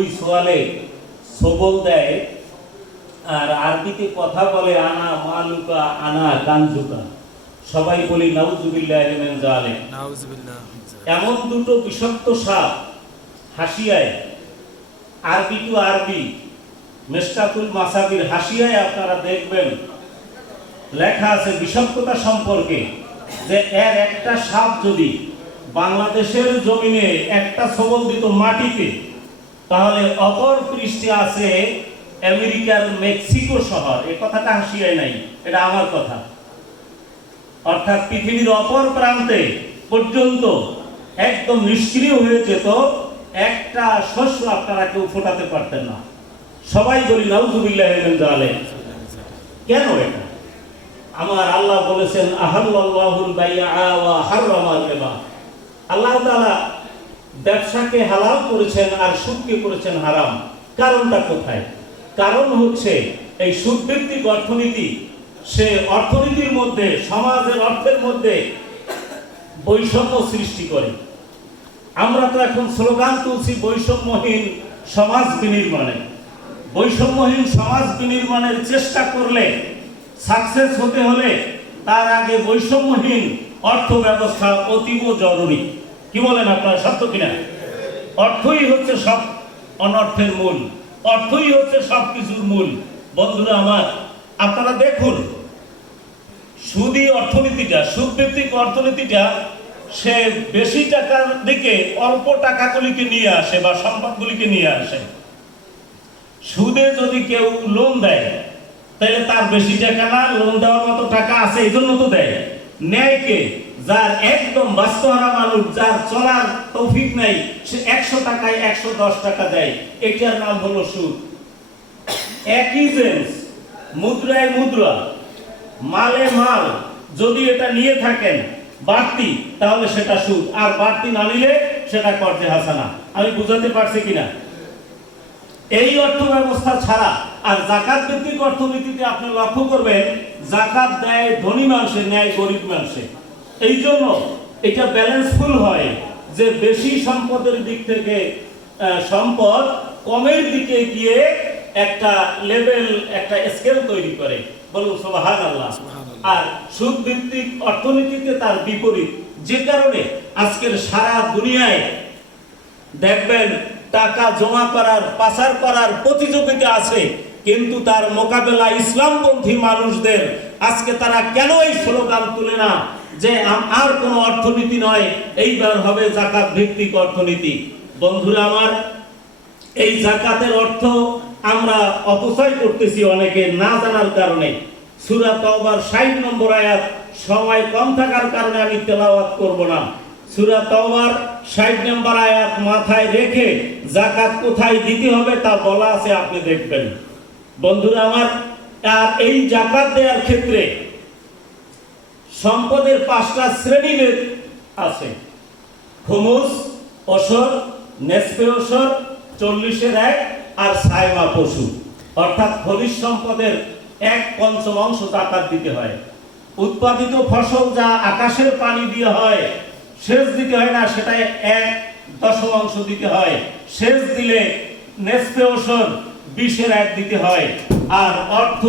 দুই সোয়ালে সবল দেয়, আর আরবিতে কথা বলে আনা মালুকা আনা কানজুকা। সবাই বলি নাউজুবিল্লাহি মিন যালিক। এমন দুটো বিষাক্ত সাপ হাসিয়ায়, আরবি টু আরবি মেশকাতুল মাসাবির হাসিয়ায় আপনারা দেখবেন লেখা আছে বিষাক্ততা সম্পর্কে, যে এর একটা সাপ যদি বাংলাদেশের জমিনে একটা সবল দিত মাটিতে, তাহলে অপর পৃষ্ঠে আছে আমেরিকার মেক্সিকো শহর। এই কথাটা হাসিয়ায় নাই, এটা আমার কথা। অর্থাৎ পৃথিবীর অপর প্রান্তে পর্যন্ত একদম নিষ্ক্রিয় হয়ে যেত, একটা শস্য আপনারা কেউ ফোটাতে পারতেন না। সবাই বলি নাউজুবিল্লাহি মিন যালিক। কেন এটা? আমার আল্লাহ বলেছেন আহাল্লাল্লাহুল বাইআ ওয়া হাররামাল রিবা। আল্লাহ তাআলা ব্যবসাকে হালাল করেছেন আর সুদকে করেছেন হারাম। কারণটা কোথায়? কারণ হচ্ছে এই সুদভিত্তিক অর্থনীতি, সে অর্থনীতির মধ্যে, সমাজের অর্থের মধ্যে বৈষম্য সৃষ্টি করে। আমরা তো এখন স্লোগান তুলছি বৈষম্যহীন সমাজ বিনির্মাণে। বৈষম্যহীন সমাজ বিনির্মাণের চেষ্টা করলে, সাকসেস হতে হলে তার আগে বৈষম্যহীন অর্থ ব্যবস্থা অতীব জরুরি। কি বলেন আপনারা, সত্য কিনা? অর্থই হচ্ছে সব অনর্থের মূল, অর্থই হচ্ছে সব কিছুর মূল। বন্ধুরা আমার, আপনারা দেখুন সুদী অর্থনীতিটা, সুদভিত্তিক অর্থনীতিটা, সে বেশি টাকার দিকে অল্প টাকাগুলিকে নিয়ে আসে বা সম্পদগুলিকে নিয়ে আসে। সুদে যদি কেউ লোন দেয়, তাহলে তার বেশি টাকা না, লোন দেওয়ার মতো টাকা আছে এই জন্য তো দেয়। ন্যায়কে, যার একদম বাস্তবহারা মানুষ, যার চলার তৌফিক নাই, সে 100 টাকায় 110 টাকা দেয়, এটার নাম হলো সুদ। একই জিনিস, মুদ্রায় মুদ্রা, মালে মাল, যদি এটা নিয়ে থাকেন বাড়তি, তাহলে সেটা সুদ, আর বাড়তি না নিলে সেটা কর্জে হাসানা। আমি বুঝাতে পারছি কিনা? এই অর্থ ব্যবস্থা ছাড়া আর যাকাত ভিত্তিক অর্থনীতিতে আপনি লক্ষ্য করবেন যাকাত দেয় ধনী মানুষের, ন্যায় গরিব মানুষের। এই জন্য এটা ব্যালেন্সফুল হয়, যে বেশি সম্পদের দিক থেকে সম্পদ কমের দিকে গিয়ে একটা লেভেল, একটা স্কেল তৈরি করে। বলুন সুবহানাল্লাহ। আর সুদ ভিত্তিক অর্থনীতিতে তার বিপরীত, যে কারণে আজকের সারা দুনিয়ায় দেখবেন টাকা জমা করার, পাচার করার প্রতিযোগিতা আছে, কিন্তু তার মোকাবেলা ইসলামপন্থী মানুষদের। আজকে তারা কেন এই স্লোগান তুলে না যে আর কোনো অর্থনীতি নয়, এইবার হবে যাকাত ভিত্তিক অর্থনীতি? বন্ধুরা আমার, এই যাকাতের অর্থ আমরা অপচয় করতেছি অনেকে না জানার কারণে। সূরা তাওবার 60 নম্বর আয়াত, সময় কম থাকার কারণে আমি তেলাওয়াত করব না। সূরা তাওবার 60 নম্বর আয়াত মাথায় রেখে যাকাত কোথায় দিতে হবে তা বলা আছে, আপনি দেখবেন। বন্ধুরা আমার, আর এই যাকাত দেওয়ার ক্ষেত্রে সম্পদের 5টা শ্রেণীভেদ আছে: খুমুস, ওশর, নেসফে ওশর, 40-এর 1 আর সায়মা পশু। অর্থাৎ খনিজ সম্পদের 1/5 অংশ যাকাত দিতে হয়। উৎপাদিত ফসল যা আকাশের পানি দিয়ে হয়, সেচ দিতে হয় না, সেটা 1/10 অংশ দিতে হয়। সেচ দিলে নেসফে ওশর 20-এর 1 দিতে হয়। আর অর্থ